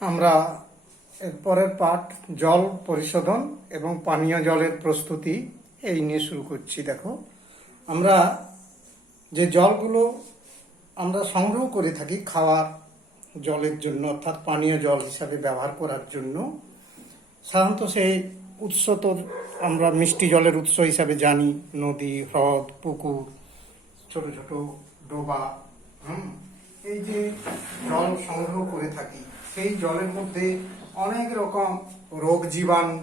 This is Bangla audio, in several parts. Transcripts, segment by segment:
আমরা এরপরের পাঠ জল পরিশোধন এবং পানীয় জলের প্রস্তুতি এই নিয়ে শুরু করছি। দেখো, আমরা যে জলগুলো আমরা সংগ্রহ করে থাকি খাওয়ার জলের জন্য অর্থাৎ পানীয় জল হিসাবে ব্যবহার করার জন্য, সাধারণত সেই উৎস তো আমরা মিষ্টি জলের উৎস হিসাবে জানি, নদী, হ্রদ, পুকুর, ছোট ছোট ডোবা। এই যে জল সংগ্রহ করে থাকি, সেই জলের মধ্যে অনেক রকম রোগ জীবাণু,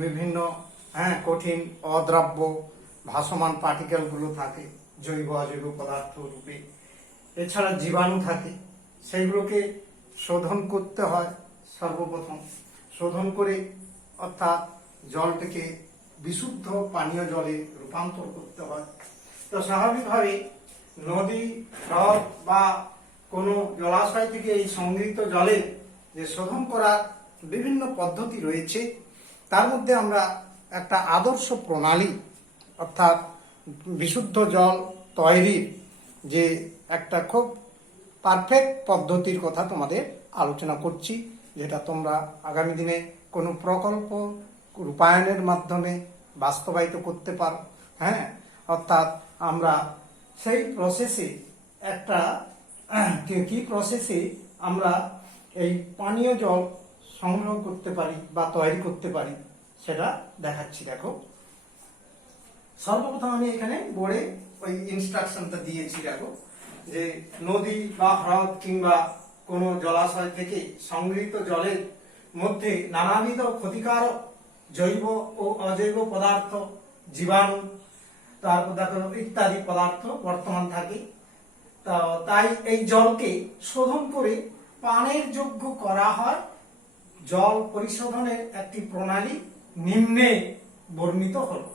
বিভিন্ন কঠিন অদ্রাব্য ভাসমান পার্টিকেলগুলো থাকে জৈব অজৈব পদার্থ রূপে। এছাড়া জীবাণু থাকে, সেইগুলোকে শোধন করতে হয়। সর্বপ্রথম শোধন করে অর্থাৎ জলটাকে বিশুদ্ধ পানীয় জলে রূপান্তর করতে হয়। তো স্বাভাবিকভাবে নদী, হ্রদ বা কোনো জলাশয় থেকে এই সংগৃহীত জলে যে শোধন করার বিভিন্ন পদ্ধতি রয়েছে, তার মধ্যে আমরা একটা আদর্শ প্রণালী অর্থাৎ বিশুদ্ধ জল তৈরির যে একটা খুব পারফেক্ট পদ্ধতির কথা তোমাদের আলোচনা করছি, যেটা তোমরা আগামী দিনে কোনো প্রকল্প রূপায়ণের মাধ্যমে বাস্তবায়িত করতে পারো। অর্থাৎ আমরা সেই প্রসেসে একটা কি প্রসেসে আমরা এই পানীয় জল সংগ্রহ করতে পারি বা তৈরি করতে পারি সেটা দেখাচ্ছি। দেখো, সর্বপ্রথম আমি এখানে বোর্ডে ওই ইনস্ট্রাকশনটা দিয়েছি। দেখো, যে নদী বা হ্রদ কিংবা কোনো জলাশয় থেকে সংগৃহীত জলের মধ্যে নানাবিধ ক্ষতিকারক জৈব ও অজৈব পদার্থ, জীবাণু, তারপর দেখো ইত্যাদি পদার্থ বর্তমান থাকে। তাই এই জলকে শোধন করে পানের যোগ্য করা হয়। জল পরিশোধনের একটি প্রণালী নিম্নে বর্ণিত হলো।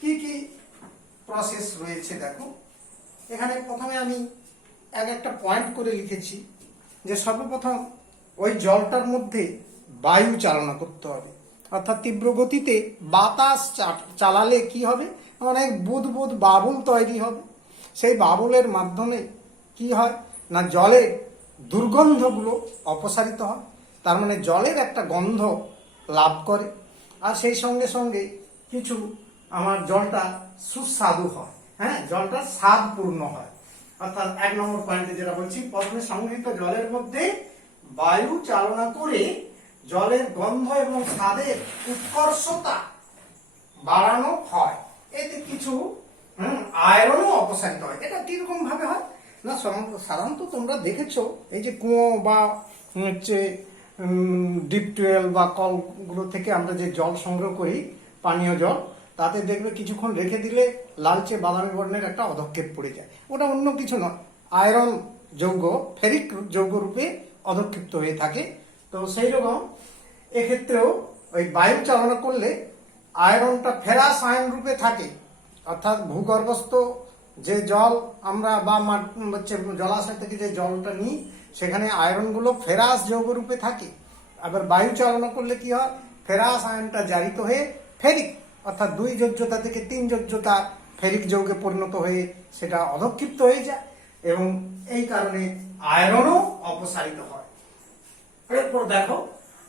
কি কি প্রসেস রয়েছে দেখো, এখানে প্রথমে আমি একটা পয়েন্ট করে লিখেছি যে সর্বপ্রথম ওই জলটার মধ্যে বায়ু চালনা করতে হবে। অর্থাৎ তীব্র গতিতে বাতাস চালালে কি হবে, অনেক বুদবুদ বাবুল তৈরি হবে। সেই বাবুলের মাধ্যমে কি হয় না, জলের দুর্গন্ধগুলো অপসারিত হয়। তার মানে জলের একটা গন্ধ লাভ করে, আর সেই সঙ্গে সঙ্গে কিছু আমার জলটা সুস্বাদু হয়। জলটা স্বাদপূর্ণ হয়। অর্থাৎ 1 নম্বর পয়েন্টে যেটা বলছি, প্রথমে সংগৃহীত জলের মধ্যে বায়ু চালনা করে জলের গন্ধ এবং স্বাদের উৎকর্ষতা বাড়ানো হয়। এতে কিছু আয়রনও অপসারিত হয়। এটা কিরকম ভাবে হয় না, সাধারণত তোমরা দেখেছো এই যে কুয়ো বা হচ্ছে ডিপ টিউবওয়েল বা কলগুলো থেকে আমরা যে জল সংগ্রহ করি পানীয় জল, তাতে দেখবে কিছুক্ষণ রেখে দিলে লালচে বাদামি বর্ণের একটা অধক্ষেপ পড়ে যায়। ওটা অন্য কিছু নয়, আয়রন যৌগ, ফেরিক যৌগ রূপে অধক্ষিপ্ত হয়ে থাকে। তো সেই রকম এক্ষেত্রেও ওই বায়ু চালনা করলে আয়রনটা ফেরাস আয়ন রূপে থাকে। অর্থাৎ ভূগর্ভস্থ যে জল আমরা বা জলাশয় থেকে যে জলটা নিই, সেখানে আয়রনগুলো ফেরাস যৌগ রূপে থাকে। আবার বায়ু চালনা করলে কি হয়, ফেরাস আয়নটা জারিত হয়ে ফেরিক অর্থাৎ 2 যোজ্যতা থেকে 3 যোজ্যতা ফেরিক যৌগে পরিণত হয়ে সেটা অধক্ষিপ্ত হয়ে যায়, এবং এই কারণে আয়রনও অপসারিত হয়। এরপর দেখো,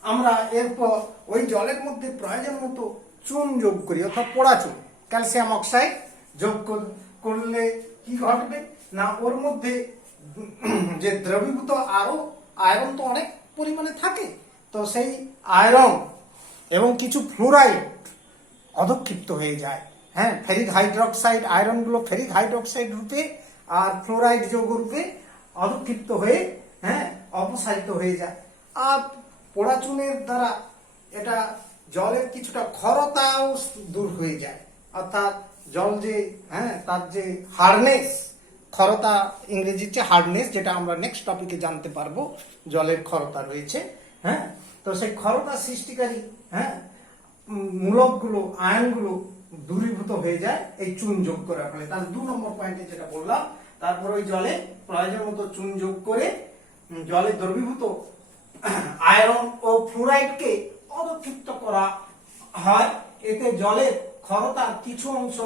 আমরা এরপর ওই জলের মধ্যে প্রয়োজন মতো চুন যোগ করি, অর্থাৎ পোড়া চুন, ক্যালসিয়াম অক্সাইড যোগ করলে কি ঘটবে না, ওর মধ্যে যে দ্রবীভূত আরো আয়রন তো অনেক পরিমাণে থাকে, তো সেই আয়রন এবং কিছু ফ্লোরাইড অধক্ষিপ্ত হয়ে যায়। ফেরিক হাইড্রোক্সাইড, আয়রনগুলো ফেরিক হাইড্রোক্সাইড রূপে আর ফ্লোরাইড যৌগ রূপে অধক্ষিপ্ত হয়ে অপসারিত হয়ে যায়। আর পোড়া চুনের দ্বারা এটা জলের কিছুটা ক্ষরতাও দূর হয়ে যায়। অর্থাৎ জল যে তার যে হার্ডনেস, ক্ষরতা ইংরেজিতে হার্ডনেস, যেটা আমরা নেক্সট টপিকে জানতে পারবো, জলের ক্ষরতা রয়েছে। তো সেই ক্ষরতা সৃষ্টিকারী মূলকগুলো, আয়নগুলো দূরীভূত হয়ে যায় এই চুন যোগ করার ফলে। তার 2 নম্বর পয়েন্টে যেটা বললাম, তারপর ওই জলে প্রয়োজন মতো চুন যোগ করে জলে দ্রবীভূত আয়রন ও ফ্লোরাইডকে অধক্ষিপ্ত করা হয়। এতে জলের ক্ষরতার কিছু অংশ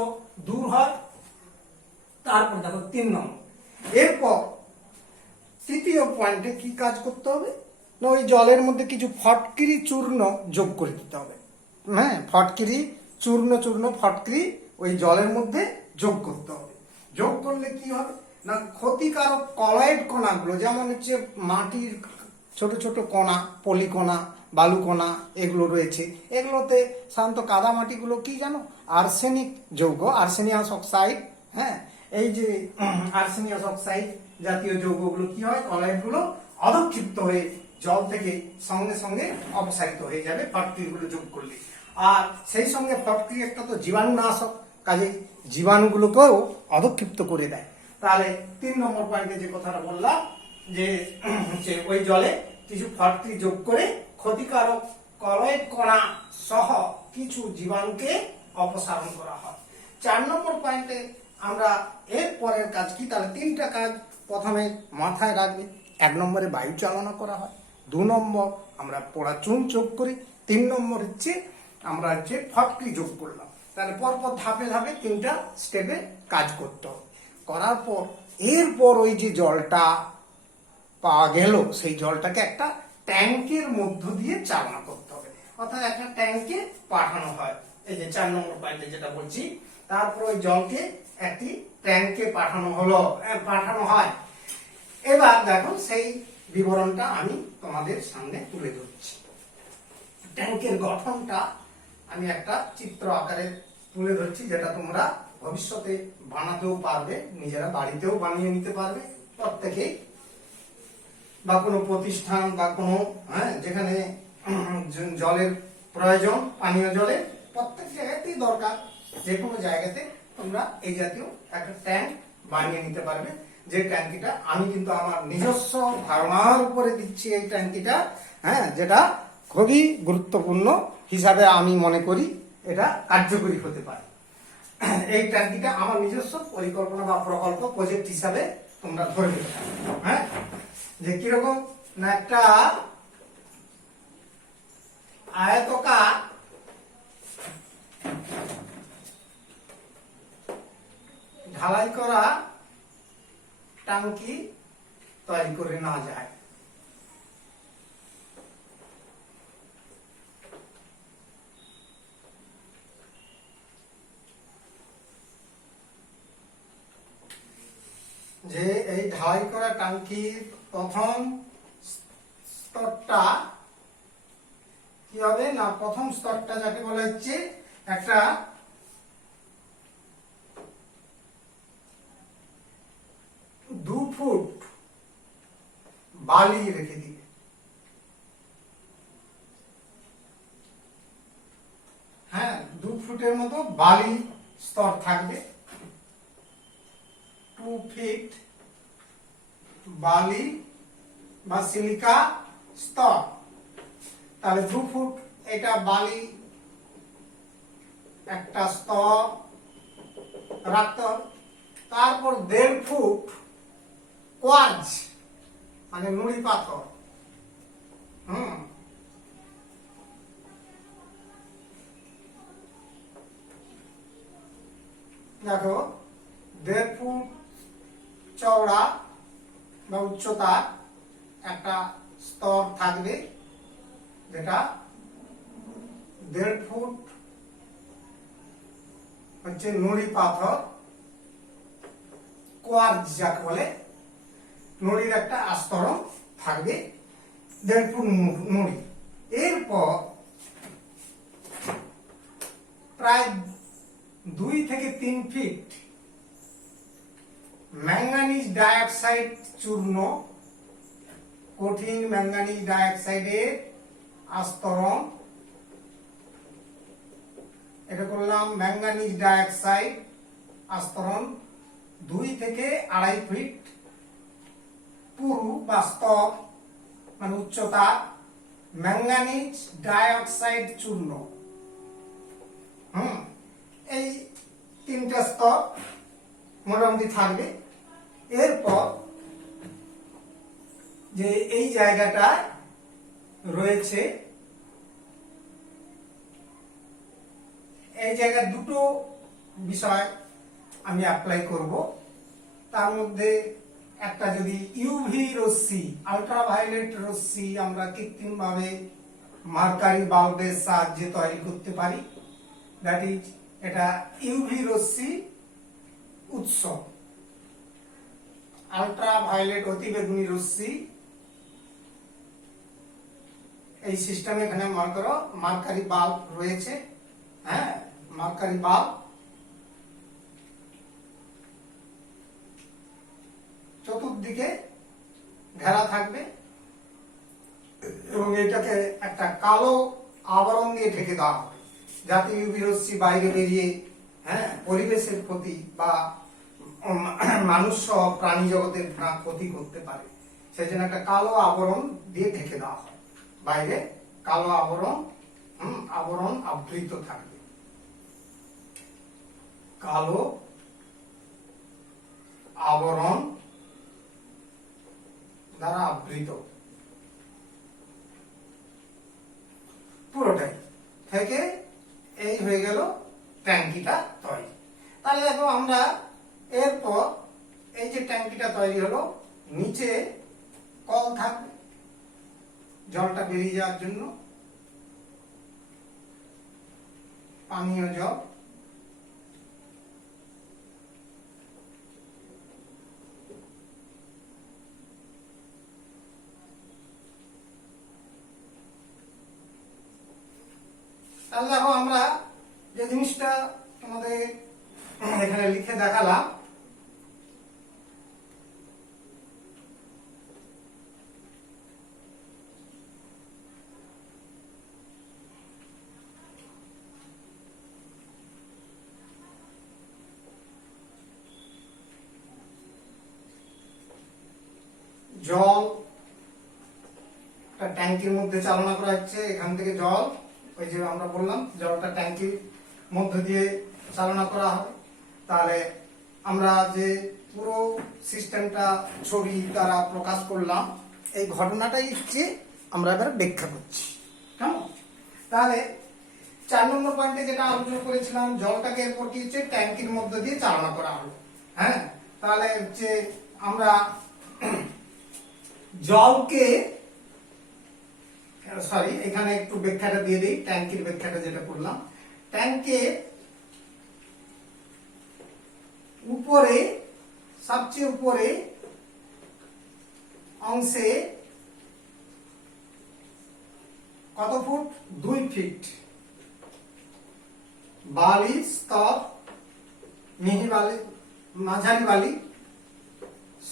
দূর হয়। তারপর দেখো 3 নম্বর, এরপর তৃতীয় পয়েন্টে কি কাজ করতে হবে না ওই জলের মধ্যে কিছু ফটকিরি চূর্ণ যোগ করে দিতে হবে। হ্যাঁ, ফটকিরি চূর্ণ চূর্ণ ফটকিরি ওই জলের মধ্যে যোগ করতে হবে। যোগ করলে কি হবে না, ক্ষতিকারক কলয়েড কণাগুলো, যেমন হচ্ছে মাটির ছোট ছোট কণা, পলিকণা, বালুকণা, এগুলো রয়েছে, এগুলোতে সাধারণত কাদামাটিগুলো কি জানো, আর্সেনিক যৌগ, আর্সেনিয়াস অক্সাইড। হ্যাঁ, এই যে আর্সেনিয়াস অক্সাইড জাতীয় যৌগগুলো কি হয়, কলয়েডগুলো অধক্ষিপ্ত হয়ে জল থেকে সঙ্গে সঙ্গে অপসারিত হয়ে যাবে ফটকিরিগুলো যোগ করলে। আর সেই সঙ্গে ফটকিরি একটা তো জীবাণুনাশক, কাজে জীবাণুগুলোকেও অধক্ষিপ্ত করে দেয়। তাহলে 3 নম্বর পয়েন্টে যে কথাটা বললাম যে হচ্ছে ওই জলে কিছু ফটকিরি যোগ করে ক্ষতিকারক কলয়েড কণা সহ কিছু জীবাণুকে অপসারণ করা হয়। 4 নম্বর পয়েন্টে আমরা এর পরের কাজ কি, তাহলে 3টা কাজ প্রথমে মাথায় রাখবে। 1 নম্বরে বায়ু চালনা করা হয়, 2 নম্বর আমরা পোড়া চুন যোগ করি, 3 নম্বর হচ্ছে আমরা হচ্ছে ফটকিরি যোগ করলাম। তাহলে পরপর ধাপে ধাপে 3টা স্টেপে কাজ করতে হবে। করার পর এরপর ওই যে জলটা পাওয়া গেল সেই জলটাকে একটা ট্যাঙ্কের মধ্য দিয়ে চালনা করতে হবে, অর্থাৎ একটা ট্যাঙ্কে পাঠানো হয়। এই যে 4 নম্বর পয়েন্টে যেটা বলছি, তারপর ওই জলকে একটি ট্যাঙ্কে পাঠানো হয়। এবার দেখো সেই বিবরণটা আমি তোমাদের সামনে তুলে ধরছি। ট্যাঙ্কের গঠনটা আমি একটা চিত্র আকারে তুলে ধরছি, যেটা তোমরা ভবিষ্যতে বানাতেও পারবে, নিজেরা বাড়িতেও বানিয়ে নিতে পারবে প্রত্যেকেই, বা কোনো প্রতিষ্ঠান বা কোনো যেখানে জলের প্রয়োজন, পানীয় জলের প্রত্যেক জায়গাতেই দরকার, যে কোনো জায়গাতে তোমরা এই জাতীয় একটা ট্যাঙ্ক বানিয়ে নিতে পারবে। যে ট্যাঙ্কিটা আমি কিন্তু আমার নিজস্ব ধারণার উপরে দিচ্ছি, এই ট্যাঙ্কিটা যেটা খুবই গুরুত্বপূর্ণ হিসাবে আমি মনে করি এটা কার্যকরী হতে পারে। এই ট্যাঙ্কিটা আমার নিজস্ব পরিকল্পনা বা প্রকল্প প্রজেক্ট হিসাবে তোমরা ধরে নিতে পারো। যে কিরকম না, একটা আয়তকার ঢালাই করা ট্যাঙ্কি তৈরি করে নেওয়া যায়। যে এই ঢালাই করা ট্যাঙ্কির প্রথম স্তরটা কি হবে না, প্রথম স্তরটা যাকে বলা হচ্ছে একটা দু ফুট বালি রেখে দিবে। হ্যাঁ, 2 ফুটের মতো বালি স্তর থাকবে, 2 ফিট বালি বা সিলিকা স্তর। তাহলে 2 ফুট এটা বালি একটা স্তর রাখতে হবে। তারপর 1.5 ফুট কোয়ার্জ মানে নুড়ি পাথর, দেখো 1.5 ফুট চওড়া বা উচ্চতা একটা স্তর থাকবে, যেটা 1.5 ফুট হচ্ছে নুড়ি পাথর, কোয়ার্জ যাকে বলে, নুড়ির একটা আস্তরণ থাকবে 1.5 ফুট নুড়ি। এরপর প্রায় 2 থেকে 3 ফিট ম্যাঙ্গানিজ ডাইঅক্সাইড চূর্ণ, কঠিন ম্যাঙ্গানিজ ডাইঅক্সাইডের আস্তরণ, এটা করলাম ম্যাঙ্গানিজ ডাইঅক্সাইড আস্তরণ 2 থেকে 2.5 ফিট পুরু বা স্তর মানে উচ্চতা ম্যাঙ্গানিজ ডাইঅক্সাইড চূর্ণ। এই 3টা স্তর মোটামুটি থাকবে। এরপর যে এই জায়গাটা রয়েছে, এই জায়গায় 2টো বিষয় আমি অ্যাপ্লাই করব। তার মধ্যে একটা যদি ইউভি রশ্মি আল্ট্রাভায়োলেট রশ্মি আমরা কৃত্রিমভাবে মার্কারি বাল্বের সাহায্যে তৈরি করতে পারি, দ্যাট ইজ এটা ইউভি রশ্মি উৎস, আল্ট্রাভায়োলেট অতিবেগুনি রশ্মি। এই সিস্টেমে এখানে মনে করো মার্কারি বাল্ব রয়েছে, হ্যাঁ মার্কারি বাল্ব চতুর্দিকে ঘেরা থাকবে এবং এটাকে একটা কালো আবরণ দিয়ে ঢেকে দেওয়া হবে যাতে ইউভি রশ্মি বাইরে বেরিয়ে পরিবেশের ক্ষতি বা মানুষ সহ প্রাণী জগতের ক্ষতি করতে পারে, সেই জন্য একটা কালো আবরণ দিয়ে ঢেকে দেওয়া হয়, বাইরে কালো আবরণ আবৃত থাকবে, কালো আবরণ দ্বারা আবৃত পুরোটাই থেকে এই হয়ে গেল ট্যাঙ্কিটা তৈরি। তাহলে দেখো আমরা এরপর এই যে ট্যাঙ্কিটা তৈরি হলো, নিচে কল থাকবে জলটা বেরিয়ে যাওয়ার জন্য, পানীয় জল, তাহলে দেখো আমরা যে জিনিসটা তোমাদের এখানে লিখে দেখালাম, জল ট্যাঙ্কির মধ্যে চালনা করা হচ্ছে, এখান থেকে জল ওই যে আমরা বললাম জলটা ট্যাঙ্কির মধ্যে দিয়ে চালনা করা হয়। তাহলে আমরা যে পুরো সিস্টেমটা ছবি দ্বারা প্রকাশ করলাম, এই ঘটনাটাই হচ্ছে আমরা এবার ব্যাখ্যা করছি, কেমন? তাহলে 4 নম্বর পয়েন্টে যেটা আলোচনা করেছিলাম, জলটাকে এরপর কি হচ্ছে ট্যাঙ্কির মধ্যে দিয়ে চালনা করা হলো, হ্যাঁ। তাহলে হচ্ছে আমরা জলকে সরি এখানে একটু ব্যাখ্যাটা দিয়ে দিই, ট্যাঙ্কির ব্যাখ্যাটা যেটা করলাম, ট্যাঙ্কের উপরে সবচেয়ে উপরে অংশে কত ফুট? 2 ফিট বালি স্তর, মিহি বালি, মাঝারি বালি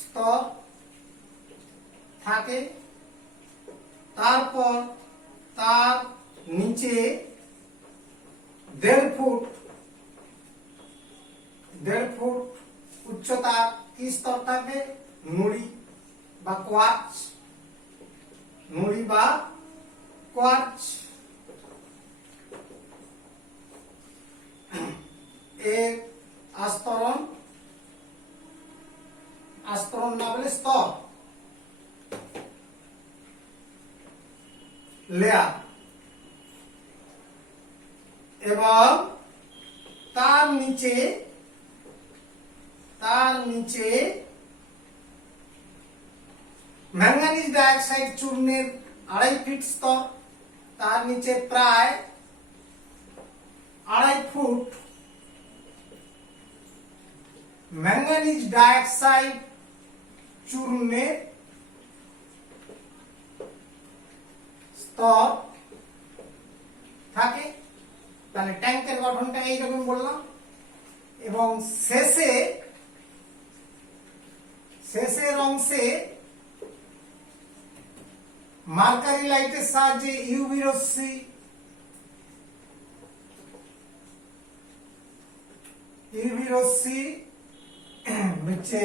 স্তর থাকে, তারপর তার নিচে 1.5 ফুট উচ্চতা কি স্তর থাকবে? নুড়ি বা কোয়ার্চ, নুড়ি বা কোয়ার্চ। এর আস্তরণ না বলে স্তর, লেয়ার, এবং তার নিচে ম্যাঙ্গানিজ ডাইঅক্সাইড চূর্ণের 2.5 ফিট স্তর, তার নিচে প্রায় 2.5 ফুট ম্যাঙ্গানিজ ডাইঅক্সাইড চূর্ণের স্তর থাকে। তাহলে ট্যাঙ্কের গঠনটা এইরকম বললাম, এবং শেষের অংশে মার্কারি লাইটের সাহায্যে ইউভি রশ্মি হচ্ছে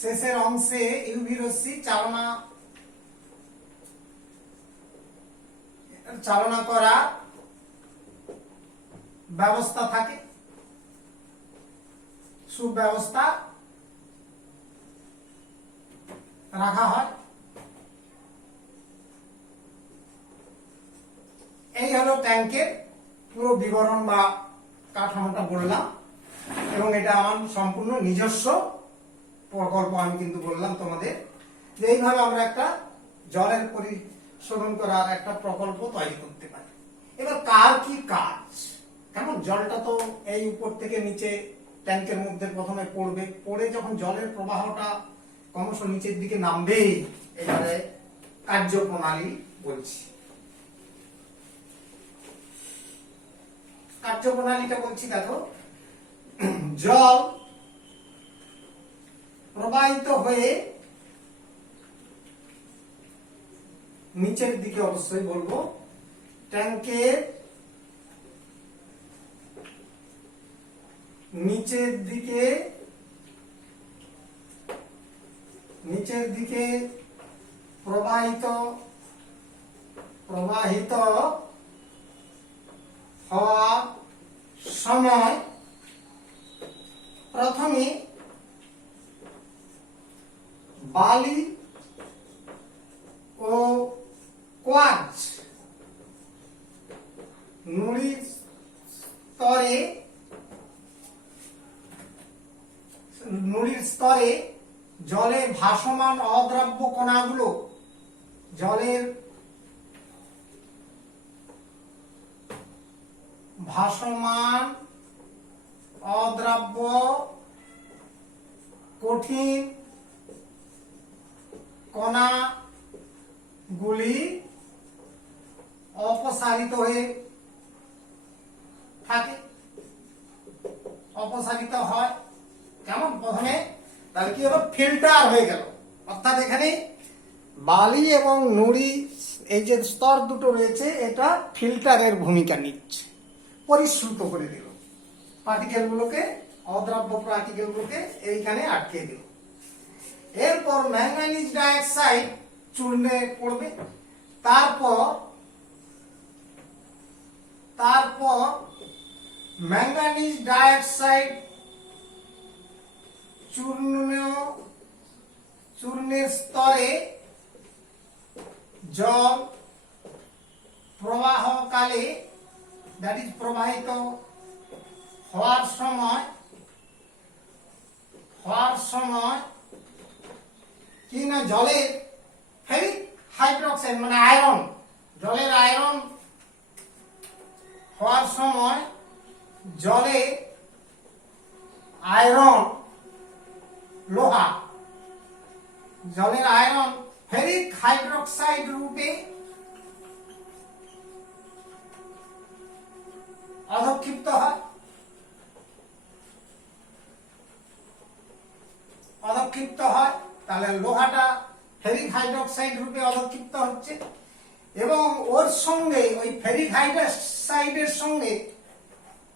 শেষের অংশে ইউভি রশ্মি চালনা করা ব্যবস্থা থাকে, সুব্যবস্থা রাখা হয়। এই হলো ট্যাঙ্কের পুরো বিবরণ বা কাঠামোটা বললাম, এবং এটা আমার সম্পূর্ণ নিজস্ব প্রকল্প আমি কিন্তু বললাম তোমাদের যে এইভাবে আমরা একটা জলের পরিশোধন করার একটা প্রকল্প তৈরি করতে পারি। এবার কার কি কাজ, কেমন জলটা তো এই উপর থেকে নিচে ট্যাঙ্কের মধ্যে প্রথমে পড়বে, পড়ে যখন জলের প্রবাহটা ক্রমশ নিচের দিকে নামবে, এবারে কার্যপ্রণালী বলছি। কার্যপ্রণালীটা বলছি, দেখো জল প্রবাহিত হয়ে নিচের দিকে, অবশ্যই বলবো ট্যাঙ্কের নিচের দিকে প্রবাহিত হওয়ার সময় প্রথমে বালি ও কোয়ার্টজ নুড়ির স্তরে জলে ভাসমান অদ্রাব্য কণাগুলো জলের ভাসমান অদ্রাব্য কঠিন কণাগুলি অপসারিত হয়ে থাকে, অপসারিত হয়। কেমন, প্রথমে তাহলে কি হলো, ফিল্টার হয়ে গেল, অর্থাৎ এখানে বালি এবং নুড়ি এই যে স্তর দুটো রয়েছে এটা ফিল্টারের ভূমিকা নিচ্ছে, পরিশ্রুত করে দিল পার্টিকেলগুলোকে, অদ্রাব্য পার্টিকেলগুলোকে এইখানে আটকে দিল। এরপর ম্যাঙ্গানিজ ডাইঅক্সাইড চূর্ণে পড়বে, তারপর ম্যাঙ্গানিজ ডাইঅক্সাইড চূর্ণের স্তরে জল প্রবাহকালে, দ্যাট ইজ প্রবাহিত হওয়ার সময় কি না, জলের ফেরিক হাইড্রোক্সাইড মানে আয়রন, জলের আয়রন হওয়ার সময় জলে আয়রন, লোহা, জলের আয়রন ফেরিক হাইড্রোক্সাইড রূপে অধক্ষিপ্ত হয়। তাহলে লোহাটা ফেরিক হাইড্রোক্সাইড রূপে অধক্ষিপ্ত হচ্ছে, এবং ওর সঙ্গে ওই ফেরিক হাইড্রোক্সাইডের সঙ্গে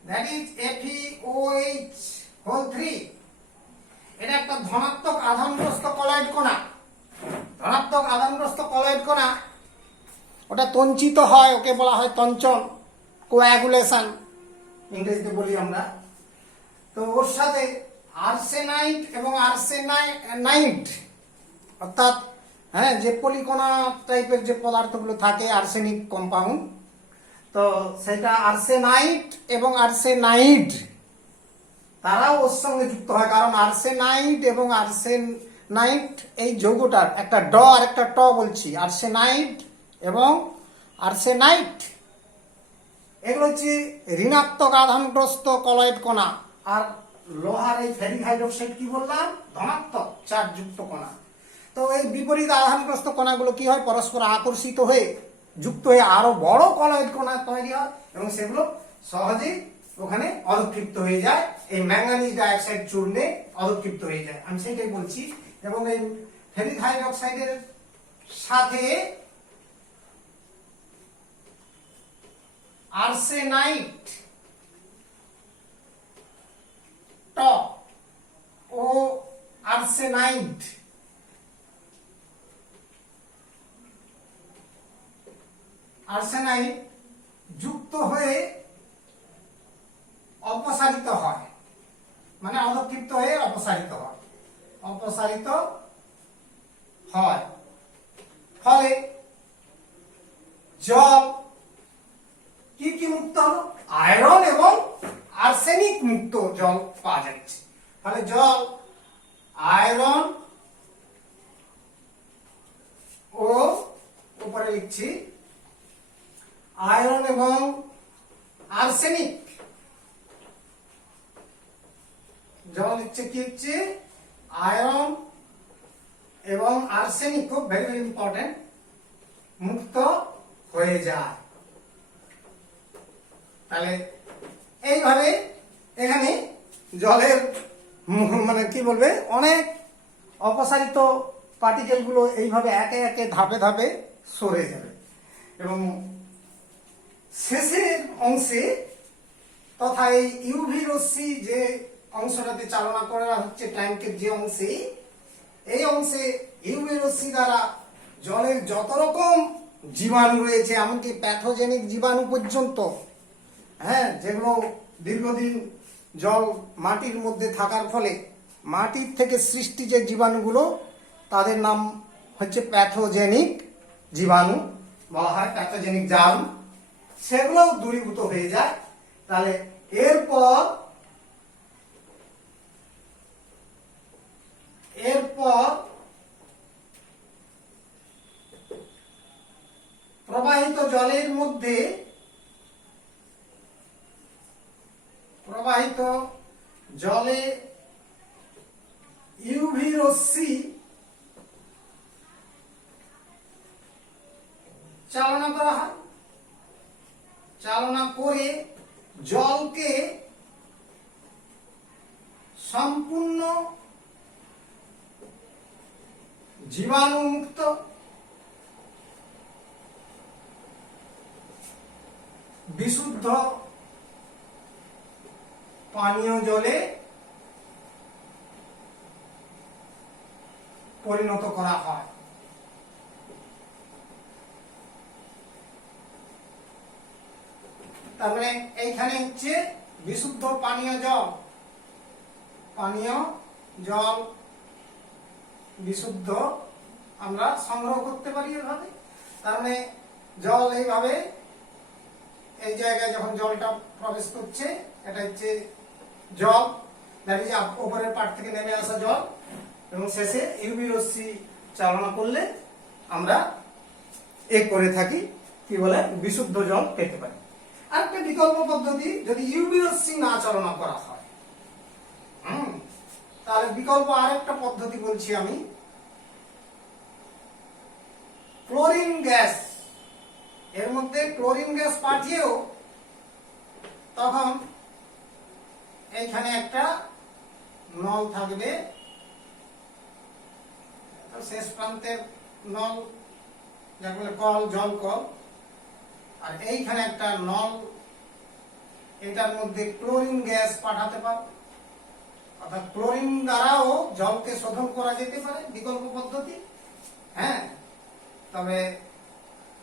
দ্যাট ইজ FeOH3, এটা একটা ধনাত্মক আধানগ্রস্ত কলয়েড কণা, ওটা তঞ্চিত হয়, ওকে বলা হয় তঞ্চন, কোয়াগুলেশন ইংরেজিতে বলি আমরা। তো ওর সাথে আর্সেনাইট এবং আর্সেনাইট, অর্থাৎ যে পলিকণা টাইপের যে পদার্থগুলো থাকে, আর্সেনিক কম্পাউন্ড, তো সেটা আর্সেনাইট এবং আর্সেনাইড তারাও ওর সঙ্গে যুক্ত হয়, কারণ আর্সেনাইট এবং আর্সেনাইট এই যৌগটার একটা ড আর একটা ট বলছি, আর্সেনাইট এবং আর্সেনাইট এগুলো হচ্ছে ঋণাত্মক আধানগ্রস্ত কলয়েড কণা, আর লোহার এই ফেরিক হাইড্রোক্সাইড কি বললাম, ধনাত্মক চার্জযুক্ত কণা। তো এই বিপরীত আধানগ্রস্ত কণাগুলো কি হয়, পরস্পর আকর্ষিত হয়ে যুক্ত হয়ে আরো বড় কলয়েড কণা তৈরি হয়, এবং সেগুলো সহজেই ওখানে অধক্ষিপ্ত হয়ে যায়, এই ম্যাঙ্গানিজ ডাইঅক্সাইড চূর্ণে অধক্ষিপ্ত হয়ে যায়, আমি সেটাই বলছি। এবং এই ফেরিক হাইড্রোক্সাইডের সাথে আর্সেনাইট ও আর্সেনাইট যুক্ত হয়ে অপসারিত হয়, মানে অধক্ষিপ্ত হয়ে অপসারিত হয়, ফলে জল কি মুক্ত হলো, আয়রন এবং আর্সেনিক মুক্ত জল পাওয়া যাচ্ছে। ফলে জল আয়রন ও উপরে লিখছি আয়রন এবং আর্সেনিক। জল হচ্ছে কি হচ্ছে আয়রন এবং আর্সেনিক, খুব ভেরি ভেরি ইম্পর্টেন্ট, মুক্ত হয়ে যায়। তাহলে এইভাবে এখানে জলের মানে কি বলবে অনেক অপসারিত পার্টিকেল গুলো এইভাবে একে একে ধাপে ধাপে সরে যাবে এবং শেষের অংশে তথা এই ইউভি রশ্মি যে অংশটাতে চালনা করা হচ্ছে ট্যাঙ্কের যে অংশে, এই অংশে ইউভি রশ্মি দ্বারা জলের যত রকম জীবাণু রয়েছে এমনকি প্যাথোজেনিক জীবাণু পর্যন্ত, হ্যাঁ, যেগুলো দীর্ঘদিন জল মাটির মধ্যে থাকার ফলে মাটির থেকে সৃষ্টি যে জীবাণুগুলো তাদের নাম হচ্ছে প্যাথোজেনিক জীবাণু বলা হয়, প্যাথোজেনিক জার্ম, সেগুলো দূরীভূত হয়ে যায়। তাহলে এরপর প্রবাহিত জলের মধ্যে প্রবাহিত জলে ইউভি রশ্মি চালনা করা হয়, চালনা করে জলকে সম্পূর্ণ জীবাণুমুক্ত বিশুদ্ধ পানীয় জলে পরিণত করা হয়। তারপরে এইখানে হচ্ছে বিশুদ্ধ পানীয় জল বিশুদ্ধ আমরা সংগ্রহ করতে পারি এভাবে। তার মানে জল এইভাবে এই জায়গায় যখন জলটা প্রবেশ করছে, এটা হচ্ছে জল, দ্যাট ইজ উপরের পার্ট থেকে নেমে আসা জল, এবং শেষে ইউভি রশ্মি চালনা করলে আমরা করে থাকি কি বলে বিশুদ্ধ জল পেতে পারি। আরেকটা বিকল্প পদ্ধতি, যদি ইউভি রশ্মি না চালনা করা হয়, তাহলে বিকল্প আরেকটা পদ্ধতি বলছি আমি, ক্লোরিন গ্যাস, এর মধ্যে ক্লোরিন গ্যাস পাঠিয়েও তখন এইখানে একটা নল থাকবে, শেষ প্রান্তের নল যাকে বলে কল, জল কল, আর এইখানে একটা নল, এটার মধ্যে ক্লোরিন গ্যাস পাঠাতে পারো, অর্থাৎ ক্লোরিন দ্বারাও জলকে শোধন করা যেতে পারে, বিকল্প পদ্ধতি। হ্যাঁ, তবে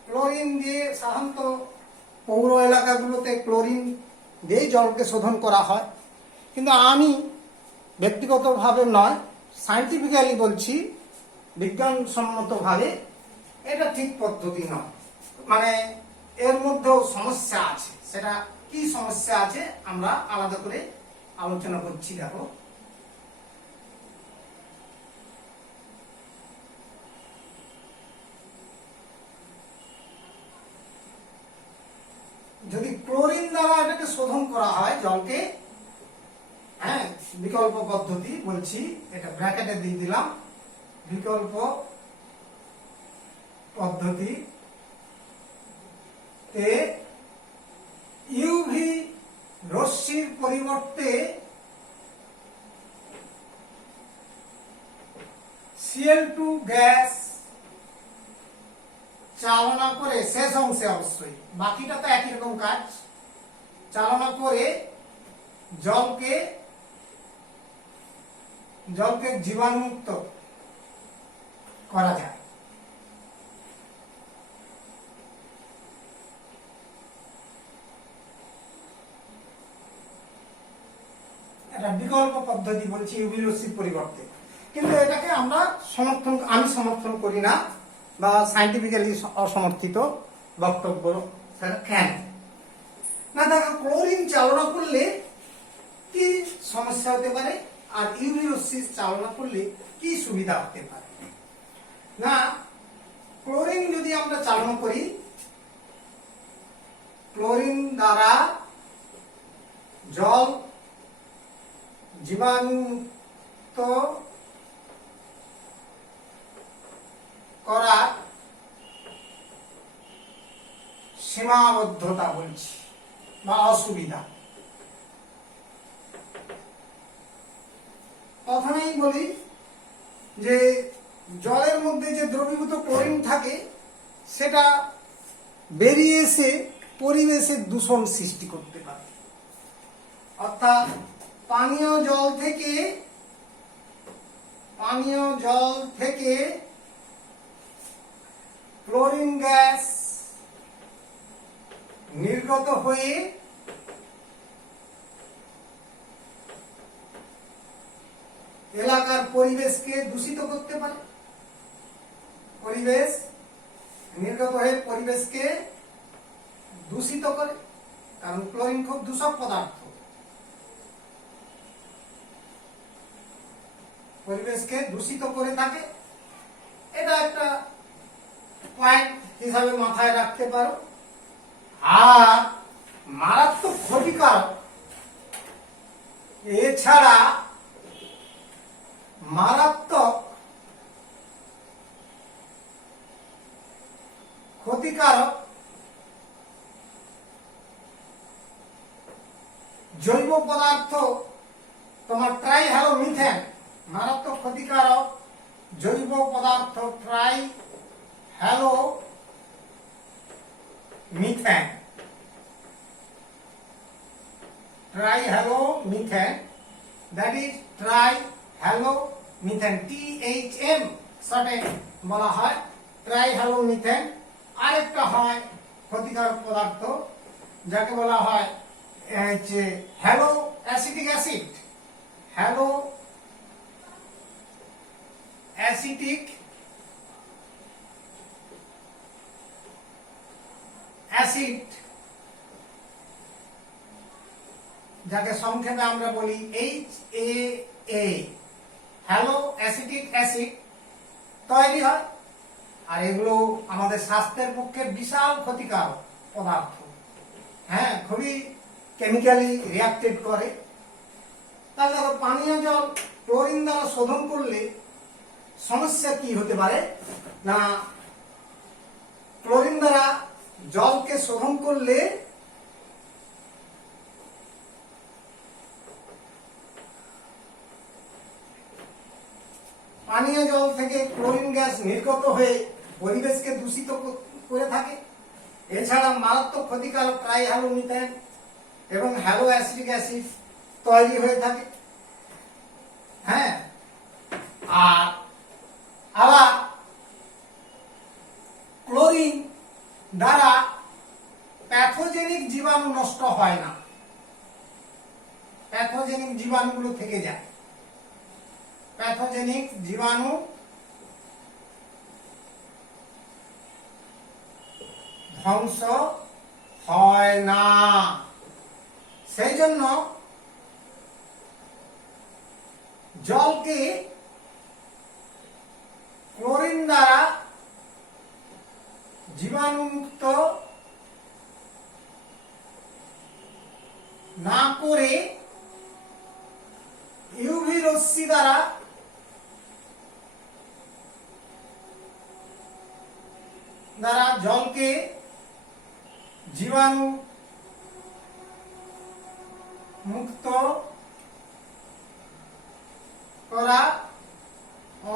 ক্লোরিন দিয়ে সাধারণত পৌর এলাকাগুলোতে ক্লোরিন দিয়ে জলকে শোধন করা হয়, কিন্তু আমি ব্যক্তিগতভাবে নয়, সায়েন্টিফিক্যালি বলছি, বিজ্ঞানসম্মতভাবে এটা ঠিক পদ্ধতি নয়। মানে এর মধ্যেও সমস্যা আছে, সেটা কি সমস্যা আছে আমরা আলাদা করে আলোচনা করছি। দেখো, যদি ক্লোরিন দ্বারা এটাকে শোধন করা হয় জলকে, হ্যাঁ, বিকল্প পদ্ধতি বলছি, এটা ব্র্যাকেটে দিয়ে দিলাম, বিকল্প পদ্ধতি তে ইউভি রশ্মির পরিবর্তে Cl2 গ্যাস চালনা করে, শেষ অংশে অবশ্যই, বাকিটা তো একই রকম কাজ, চালনা করে জলকে জীবাণুমুক্ত করা যায়। এটা বিকল্প পদ্ধতি বলছি ইউভি রশ্মির পরিবর্তে, কিন্তু এটাকে আমি সমর্থন করি না, বা সায়েন্টিফিক্যালি অসমর্থিত বক্তব্য। কেন না, দেখো, ক্লোরিন চালনা করলে কি সমস্যা হতে পারে আর ইউভি রশ্মি চালনা করলে কি সুবিধা হতে পারে? না, ক্লোরিন যদি আমরা চালনা করি, ক্লোরিন দ্বারা জল জীবাণুমুক্ত করার সীমাবদ্ধতা বলছি বা অসুবিধা। প্রথমেই বলি যে জলের মধ্যে যে দ্রবীভূত ক্লোরিন থাকে সেটা বেরিয়ে এসে পরিবেশে দূষণ সৃষ্টি করতে পারে। অর্থাৎ পানীয় জল থেকে ক্লোরিন গ্যাস নির্গত হয়ে এলাকার পরিবেশকে দূষিত করতে পারে। পরিবেশ নির্গত হয়ে পরিবেশকে দূষিত করে, কারণ ক্লোরিন খুব দূষক পদার্থ, পরিবেশকে দূষিত করে থাকে। এটা একটা পয়েন্ট হিসাবে মাথায় রাখতে পারো। আর মারাত্মক ক্ষতিকারক, এছাড়া মারাত্মক ক্ষতিকারক জৈব পদার্থ তোমার ট্রাইহ্যালোমিথেন, মারাত্মক ক্ষতিকারক জৈব পদার্থ ট্রাইহ্যালোমিথেন, that is ট্রাইহ্যালোমিথেন, THM শর্টে বলা হয় ট্রাইহ্যালোমিথেন। আরেকটা হয় ক্ষতিকারক পদার্থ যাকে বলা হয় hello acetic acid, hello acetic acid, যাকে সংক্ষেপে আমরা বলি HAA, হ্যালো অ্যাসিটিক অ্যাসিড তৈরি হয়। আর এগুলো আমাদের স্বাস্থ্যের পক্ষে বিশাল ক্ষতিকারক পদার্থ। হ্যাঁ, খুবই কেমিক্যালি রিঅ্যাক্টেড করে। তাহলে পানীয় জল ক্লোরিন দ্বারা শোধন করলে সমস্যা কি হতে পারে? না, ক্লোরিন দ্বারা জলকে শোধন করলে পানীয় জল থেকে ক্লোরিন গ্যাস নির্গত হয়ে পরিবেশকে দূষিত করে থাকে। এছাড়া মারাত্মক ক্ষতিকারক ট্রাইহ্যালোমিথেন এবং হ্যালো অ্যাসিটিক অ্যাসিড তৈরি হয়ে থাকে। হ্যাঁ, আর আবার ক্লোরিন দ্বারা প্যাথোজেনিক জীবাণু নষ্ট হয় না, প্যাথোজেনিক জীবাণুগুলো থেকে যায়। প্যাথোজেনিক জীবাণু ধ্বংস হয় না। সেই জন্য জলকে ক্লোরিন দ্বারা জীবাণুমুক্ত না করে ইউভি রশ্মি দ্বারা জলকে জীবাণু মুক্ত করা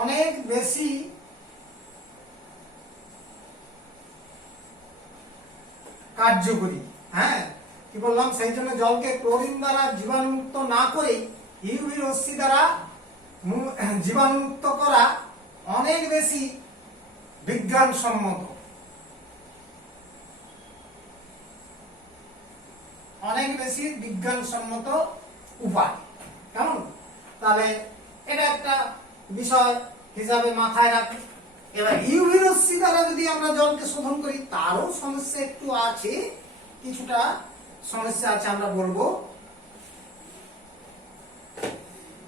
অনেক বেশি কার্যকরী। হ্যাঁ, কি বললাম? সেই জন্য জলকে ক্লোরিন দ্বারা জীবাণুমুক্ত না করে ইউভি রশ্মি দ্বারা জীবাণুমুক্ত করা অনেক বেশি বিজ্ঞানসম্মত, অনেক বেশি বিজ্ঞানসম্মত উপায়। কেমন? তাহলে এটা একটা বিষয় হিসাবে মাথায় রাখি। এবার ইউভি রশ্মি দ্বারা যদি আমরা জলকে শোধন করি তারও সমস্যা একটু আছে, কিছুটা সমস্যা আছে, আমরা বলবো।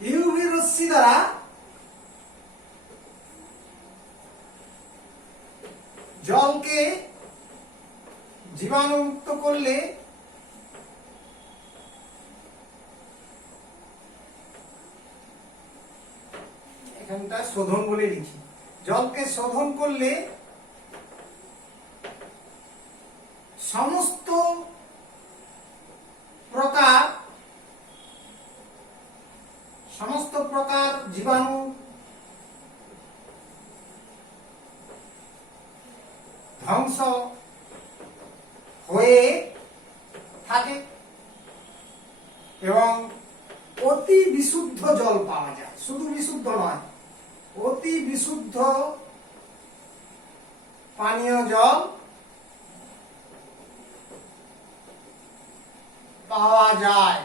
ইউভি রশ্মি দ্বারা জলকে জীবাণুমুক্ত করলে এখানটা শোধন বলে লিখি, জলকে শোধন করলে সমস্ত প্রকার জীবাণু ধ্বংস হয়ে থাকে এবং অতি বিশুদ্ধ জল পাওয়া যায়। শুধু বিশুদ্ধ নয়, অতি বিশুদ্ধ পানীয় জল পাওয়া যায়।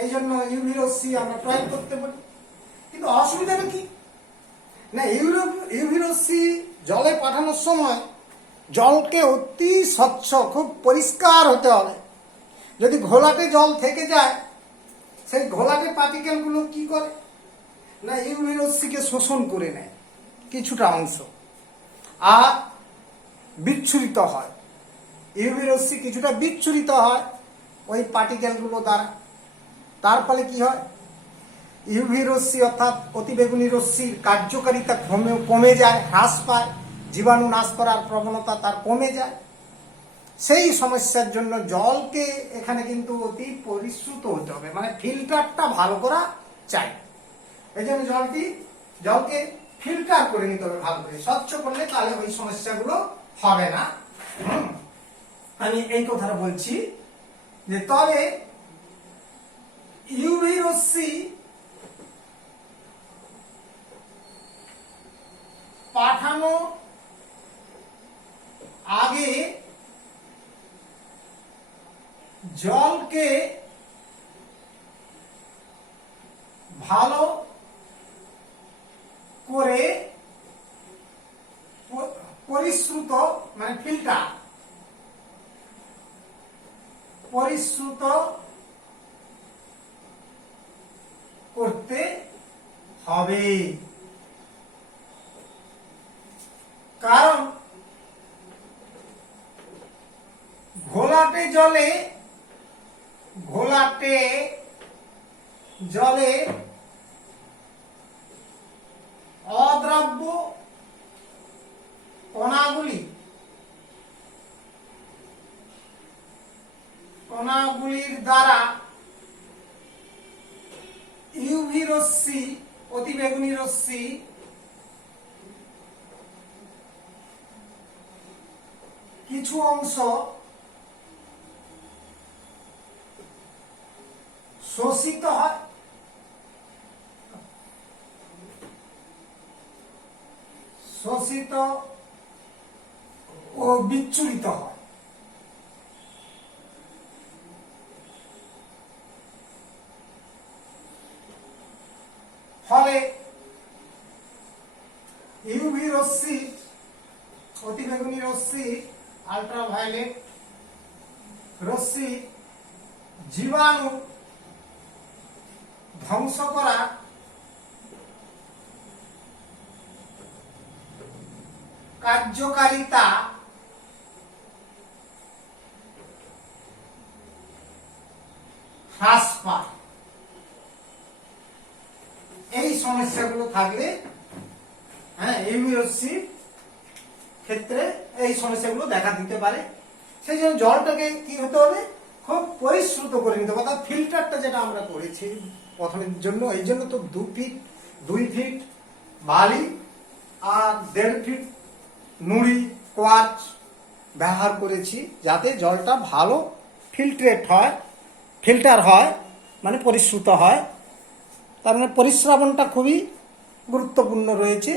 এই জন্য ইউভি রশ্মি আমরা প্রয়োগ করতে পারি। কিন্তু অসুবিধাটা কি না, ইউভি রশ্মি জলে পাঠানোর সময় জলকে অতি স্বচ্ছ, খুব পরিষ্কার হতে হবে। যদি ঘোলাটে জল থেকে যায়, সেই ঘোলাটে পার্টিকেলগুলো কি করে না, ইউভি রশ্মিকে শোষণ করে নেয় কিছুটা অংশ আর বিচ্ছুরিত হয়। ইউভি রশ্মি কিছুটা বিচ্ছুরিত হয় ওই পার্টিকেলগুলো দ্বারা। তার ফলে কি হয়, ইউভি রশ্মি অর্থাৎ অতিবেগুনি রশ্মির কার্যকারিতা কমে যায়, হ্রাস পায়, জীবাণু নাশ করার প্রবণতা তার কমে যায়। সেই সমস্যার জন্য জলকে এখানে কিন্তু অতি পরিশ্রুত হতে হবে, মানে ফিল্টারটা ভালো করা চাই। এই জন্য জলকে ফিল্টার করে নিতে হবে ভালো করে, স্বচ্ছ করলে তাহলে ওই সমস্যাগুলো হবে না। আমি এই কথাটা বলছি যে তবে ইউভি রশ্মি পাঠানো আগে জলকে ভালো করে পরিশ্রুত, মানে ফিল্টার পরিশ্রুত করতে হবে। কারণ ঘোলাটে জলে অদ্রাব্য কণাগুলির দ্বারা ইউভি রশ্মি, অতিবেগুনি রশ্মি কিছু অংশ শোষিত হয়, শোষিত ও বিচ্ছুরিত হয়। ফলে ইউভি রশ্মি, অতিবেগুনি রশ্মি, আল্ট্রাভায়োলেট রশ্মি জীবাণু ধ্বংস করা কার্যকারিতা হ্রাস পায়। এই সমস্যাগুলো থাকলে ইউভি রশ্মির ক্ষেত্রে এই সমস্যাগুলো দেখা দিতে পারে। সেই জন্য জলটাকে কি হতে হবে, খুব পরিশ্রুত করে নিতে হবে। অর্থাৎ ফিল্টারটা যেটা আমরা করেছি প্রথমের জন্য, এই জন্য তো 2 ফিট বালি আর 1.5 ফিট নুড়ি কোয়ার্চ ব্যবহার করেছি, যাতে জলটা ভালো ফিল্টার হয়, মানে পরিশ্রুত হয়। তার মানে পরিশ্রাবণটা খুবই গুরুত্বপূর্ণ রয়েছে,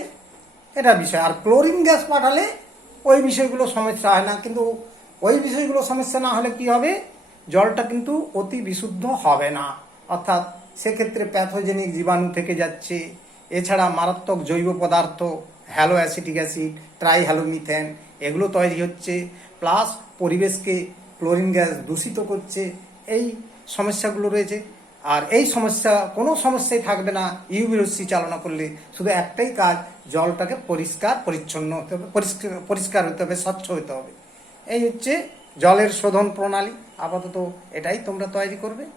এটা বিষয়। আর ক্লোরিন গ্যাস পাঠালে ওই বিষয়গুলো সমস্যা হয় না। কিন্তু ওই বিষয়গুলো সমস্যা না হলে কি হবে, জলটা কিন্তু অতি বিশুদ্ধ হবে না, অর্থাৎ সেক্ষেত্রে প্যাথোজেনিক জীবাণু থেকে যাচ্ছে। এছাড়া মারাত্মক জৈব পদার্থ, হ্যালো অ্যাসিটিক অ্যাসিড, ট্রাইহ্যালোমিথেন, এগুলো তৈরি হচ্ছে, প্লাস পরিবেশকে ক্লোরিন গ্যাস দূষিত করছে। এই সমস্যাগুলো রয়েছে। আর এই সমস্যা, কোনো সমস্যাই থাকবে না ইউভি রশ্মি চালনা করলে। শুধু একটাই কাজ, জলটাকে পরিষ্কার পরিচ্ছন্ন হতে হবে, পরিষ্কার হতে হবে, স্বচ্ছ হতে হবে। এই হচ্ছে জলের শোধন প্রণালী। আপাতত এটাই তোমরা তৈরি করবে।